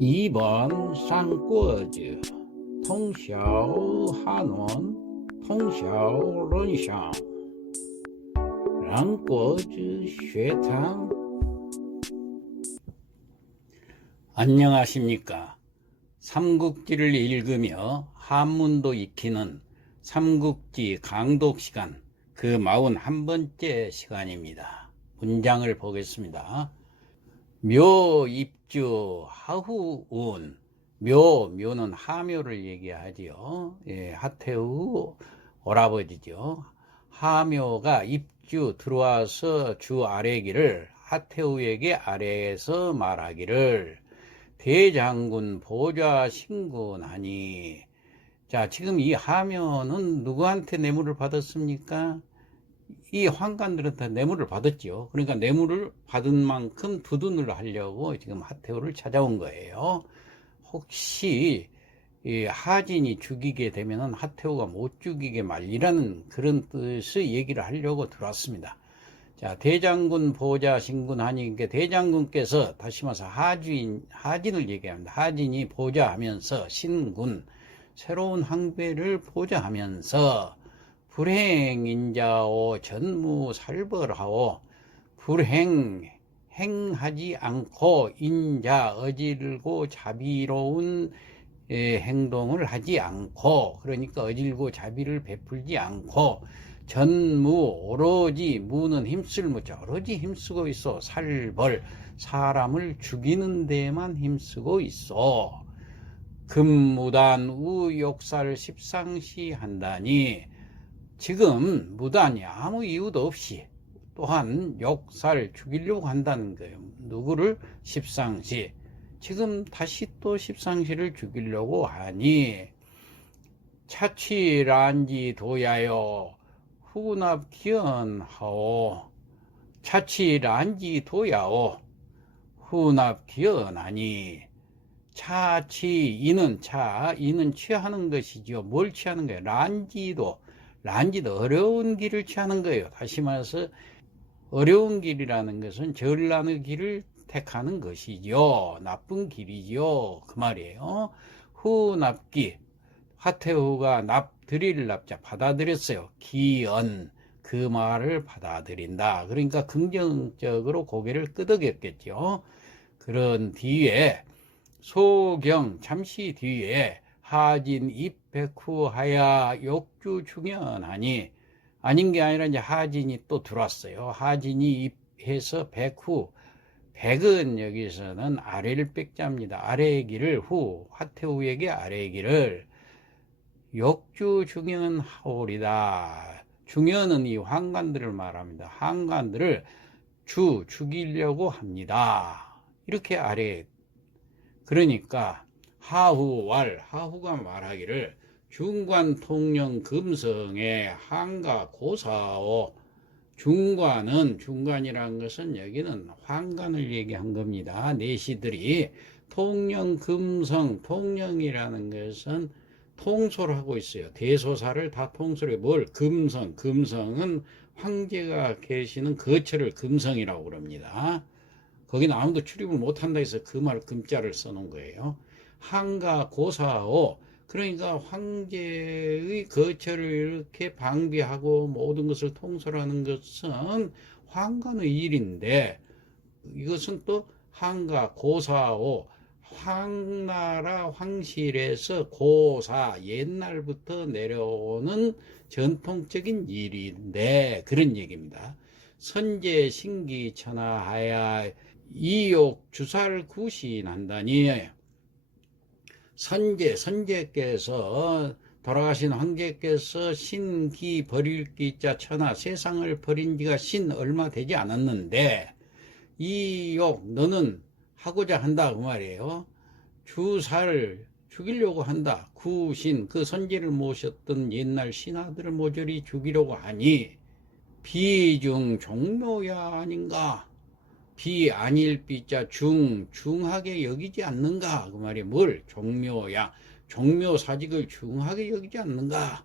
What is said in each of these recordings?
2번 산 꼬즈 통샤오하논 통샤오론샹 랑 꼬즈 쉐탕. 안녕하십니까? 삼국지를 읽으며 한문도 익히는 삼국지 강독 시간 그 마운 한 번째 시간입니다. 문장을 보겠습니다. 묘입 주 하후운 묘 묘는 하묘를 얘기하지요. 예, 하태우 오라버지죠. 하묘가 입주 들어와서 주 아래기를 하태우에게 아래에서 말하기를 대장군 보좌 신군하니. 자 지금 이 하묘는 누구한테 뇌물을 받았습니까? 이 황관들한테 뇌물을 받았죠. 그러니까 뇌물을 받은 만큼 두둔을 하려고 지금 하태우를 찾아온 거예요. 혹시 이 하진이 죽이게 되면은 하태우가 못 죽이게 말이라는 그런 뜻의 얘기를 하려고 들어왔습니다. 자, 대장군 보좌 신군 하니 그 대장군께서 다시 말해서 하진 하진을 얘기합니다. 하진이 보좌하면서 신군 새로운 항배를 보좌하면서 불행인자오 전무살벌하오. 불행 행하지 않고 인자 어질고 자비로운 예, 행동을 하지 않고 그러니까 어질고 자비를 베풀지 않고 전무 오로지 무는 힘쓸 무자. 오로지 힘쓰고 있어. 살벌. 사람을 죽이는 데만 힘쓰고 있어. 금무단 우욕살 십상시 한다니 지금 무단이 아무 이유도 없이 또한 욕살 죽이려고 한다는 거예요. 누구를? 십상시. 지금 다시 또 십상시를 죽이려고 하니 차치란지 도야요 후납 기언하오. 차치란지 도야오 후납 기언하니. 차치 이는 차 이는 취하는 것이죠 뭘 취하는 거예요? 란지도 란지도 어려운 길을 취하는 거예요 다시 말해서 어려운 길이라는 것은 전란의 길을 택하는 것이죠. 나쁜 길이죠. 그 말이에요. 후납기. 화태후가 납, 드릴 납자 받아들였어요. 기언. 그 말을 받아들인다. 그러니까 긍정적으로 고개를 끄덕였겠죠. 그런 뒤에 소경 잠시 뒤에 하진 입백후하야 욕주 중연하니 아닌 게 아니라 이제 하진이 또 들어왔어요. 하진이 입해서 백후 백은 여기서는 아래를 빽자입니다. 아래의 길을 후 화태후에게 아래의 길을 역주 중연 하오리다. 중연은 이 황관들을 말합니다. 황관들을 주 죽이려고 합니다. 이렇게 아래 그러니까 하후왈 하후가 말하기를 중관 통령 금성의 한가 고사오 중관은 중관이라는 것은 여기는 황관을 얘기한 겁니다. 내시들이 통령 금성 통령이라는 것은 통솔 하고 있어요. 대소사를 다 통솔해 뭘 금성 금성은 황제가 계시는 거처를 금성이라고 그럽니다. 거기는 아무도 출입을 못한다 해서 그 말 금자를 써놓은 거예요. 한가 고사오 그러니까 황제의 거처를 이렇게 방비하고 모든 것을 통솔하는 것은 황관의 일인데 이것은 또 황가 고사오 황나라 황실에서 고사 옛날부터 내려오는 전통적인 일인데 그런 얘기입니다. 선제 신기 천하하야 이욕 주사를 구신한다니 선제, 선제께서 돌아가신 황제께서 신기 버릴 기자 천하 세상을 버린 지가 신 얼마 되지 않았는데 이 욕 너는 하고자 한다 그 말이에요. 주사를 죽이려고 한다. 구신 그 선제를 모셨던 옛날 신하들을 모조리 죽이려고 하니 비중 종묘야 아닌가? 비 아닐 비자 중 중하게 여기지 않는가? 그 말이 뭘? 종묘야. 종묘 사직을 중하게 여기지 않는가?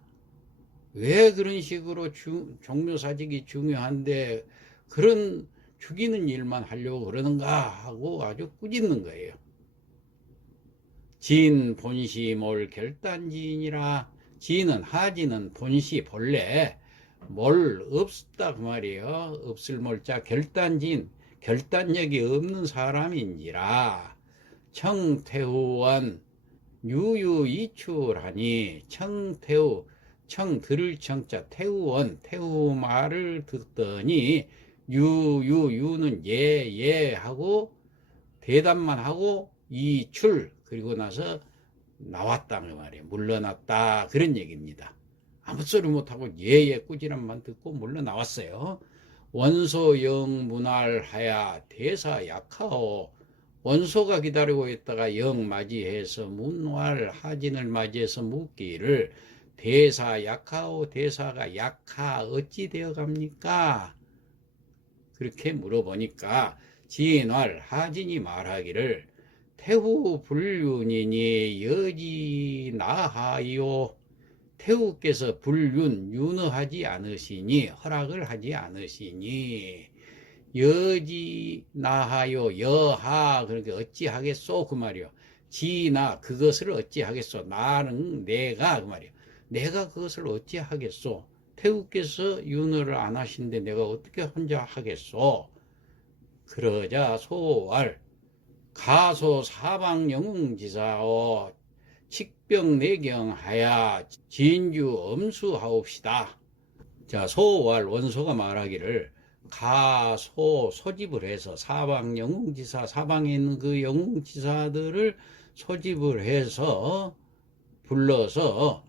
왜 그런 식으로 중, 종묘 사직이 중요한데 그런 죽이는 일만 하려고 그러는가? 하고 아주 꾸짖는 거예요. 진 본시 몰 결단지인이라? 지는 하지는 본시 본래 몰 없다 그 말이에요. 없을 몰자 결단진 결단력이 없는 사람인지라. 청태후원 유유이출하니 청태후 청 들을 청자 태우원 태우 말을 듣더니 유유 유는 예예 하고 대답만 하고 이출 그리고 나서 나왔다 그 말이에요. 물러났다. 그런 얘기입니다. 아무 소리 못하고 예예 꾸지람만 듣고 물러나왔어요 원소영 문활하야 대사 약하오 원소가 기다리고 있다가 영 맞이해서 문활 하진을 맞이해서 묻기를 대사 약하오 대사가 약하 어찌 되어 갑니까? 그렇게 물어보니까 진활 하진이 말하기를 태후 불륜이니 여지 나하요 태후께서 불륜 윤허하지 않으시니 허락을 하지 않으시니 여지 나하요 여하 그렇게 어찌하겠소? 그 말이요. 지나 그것을 어찌하겠소? 나는 내가 그 말이요. 내가 그것을 어찌하겠소? 태우께서 윤허를 안 하신데 내가 어떻게 혼자 하겠소? 그러자 소왈 가소 사방 영웅지사오 칙병내경하야 진주 엄수하옵시다. 자 소왈 원소가 말하기를 가소 소집을 해서 사방 영웅지사 사방에 있는 그 영웅지사들을 소집을 해서 불러서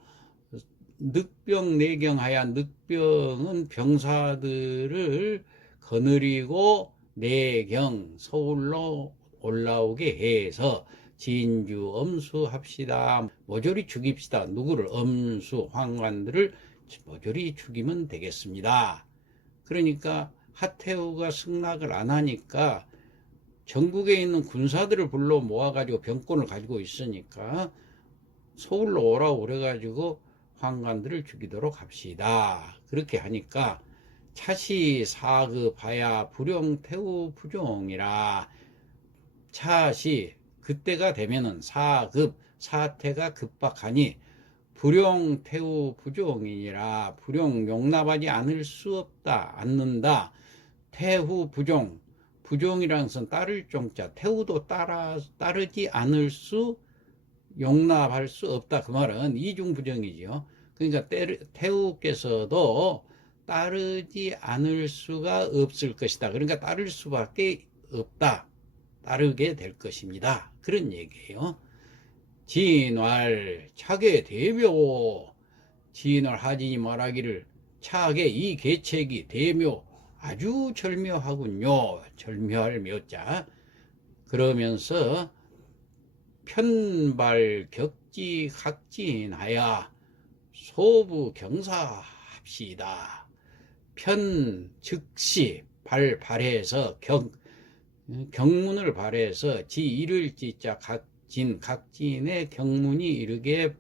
늑병 내경하야 늑병은 병사들을 거느리고 내경 서울로 올라오게 해서 진주 엄수합시다. 모조리 죽입시다. 누구를? 엄수 황관들을 모조리 죽이면 되겠습니다. 그러니까 하태우가 승낙을 안 하니까 전국에 있는 군사들을 불러 모아가지고 병권을 가지고 있으니까 서울로 오라고 그래가지고 황관들을 죽이도록 합시다. 그렇게 하니까 차시 사급하야 불용 태우 부종이라 차시 그때가 되면은 사급 사태가 급박하니 불용 태우 부종이니라. 불용 용납하지 않을 수 없다 않는다. 태후 부종. 부종이라는 것은 따를 종자 태우도 따라 따르지 않을 수 용납할 수 없다. 그 말은 이중 부정이지요. 그러니까 태우께서도 따르지 않을 수가 없을 것이다. 그러니까 따를 수밖에 없다 따르게 될 것입니다. 그런 얘기예요. 진왈 차계 대묘 진월 하진이 말하기를 차계 이 계책이 대묘 아주 절묘하군요. 절묘할 묘자. 그러면서 편발 격지 각진하여 소부 경사합시다. 편 즉시 발 발해서 경 경문을 발해서 지 이를 지자 각진 각진의 경문이 이르게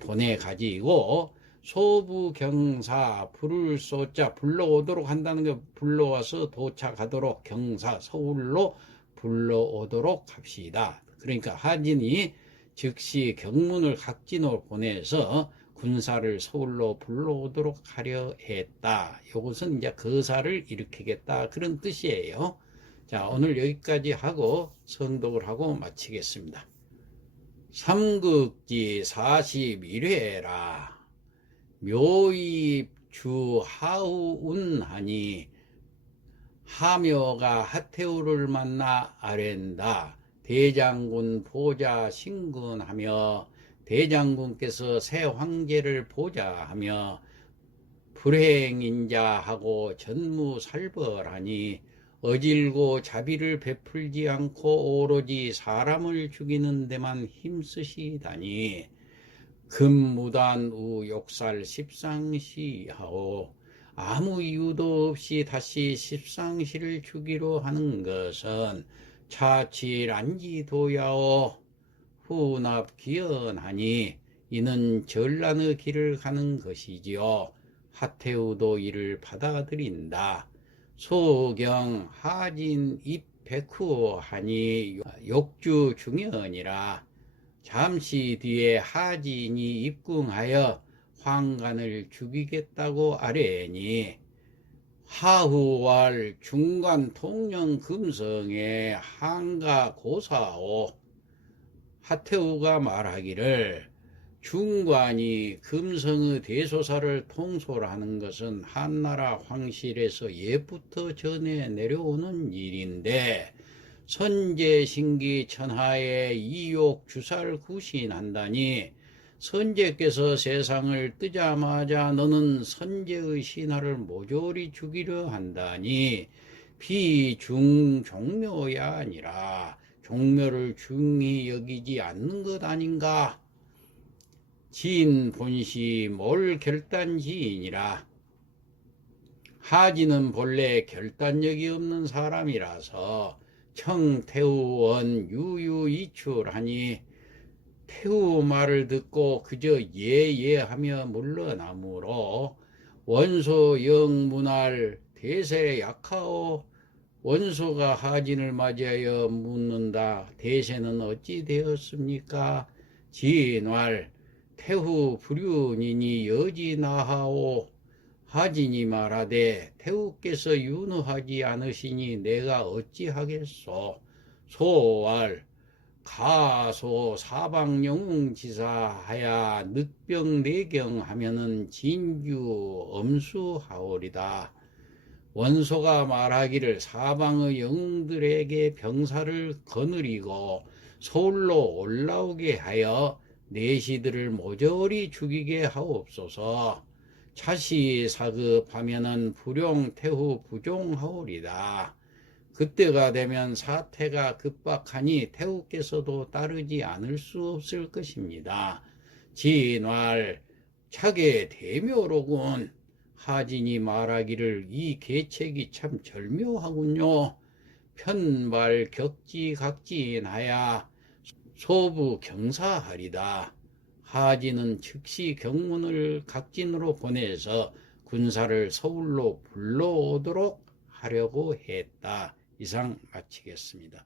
보내 가지고 소부경사 불을 쏘자 불러오도록 한다는 게 불러와서 도착하도록 경사 서울로 불러오도록 합시다. 그러니까 하진이 즉시 경문을 각진으로 보내서 군사를 서울로 불러오도록 하려 했다. 이것은 이제 거사를 일으키겠다 그런 뜻이에요. 자 오늘 여기까지 하고 성독을 하고 마치겠습니다. 삼극지 41회라 묘입 주하우운하니 하묘가 하태우를 만나 아랜다. 대장군 보자 신군하며 대장군께서 새 황제를 보자하며 불행인자하고 전무살벌하니 어질고 자비를 베풀지 않고 오로지 사람을 죽이는 데만 힘쓰시다니 금무단 우 욕살 십상시하오 아무 이유도 없이 다시 십상시를 주기로 하는 것은 차칠안지도야오 후납 기연하니 이는 전란의 길을 가는 것이지요. 하태우도 이를 받아들인다. 소경 하진 입백후 하니 욕주 중연이라. 잠시 뒤에 하진이 입궁하여 황간을 죽이겠다고 아뢰니. 하후왈 중간 통영 금성의 한가 고사오. 하태우가 말하기를 중관이 금성의 대소사를 통솔하는 것은 한나라 황실에서 예부터 전해 내려오는 일인데 선제신기 천하의 이욕 주사를 구신한다니 선제께서 세상을 뜨자마자 너는 선제의 신하를 모조리 죽이려 한다니 비중 종묘야 아니라 종묘를 중히 여기지 않는 것 아닌가? 지인 본시 몰 결단 지인이라. 하지는 본래 결단력이 없는 사람이라서 청태우원 유유이출하니 태우 말을 듣고 그저 예예하며 물러나므로 원소 영문할 대세 약하오 원소가 하진을 맞이하여 묻는다. 대세는 어찌 되었습니까? 진왈 태후 불윤이니 여지나하오 하진이 말하되 태후께서 윤허하지 않으시니 내가 어찌하겠소? 소왈 가소 사방영웅지사하야 늑병내경 하면은 진규 엄수하오리다. 원소가 말하기를 사방의 영웅들에게 병사를 거느리고 서울로 올라오게 하여 내시들을 모조리 죽이게 하옵소서. 차시 사급하면은 불용 태후 부종하오리다. 그때가 되면 사태가 급박하니 태후께서도 따르지 않을 수 없을 것입니다. 진왈 차게 대묘로군. 하진이 말하기를 이 계책이 참 절묘하군요. 편발 격지각진하야 소부 경사하리다. 하진은 즉시 경문을 각진으로 보내서 군사를 서울로 불러오도록 하려고 했다. 이상 마치겠습니다.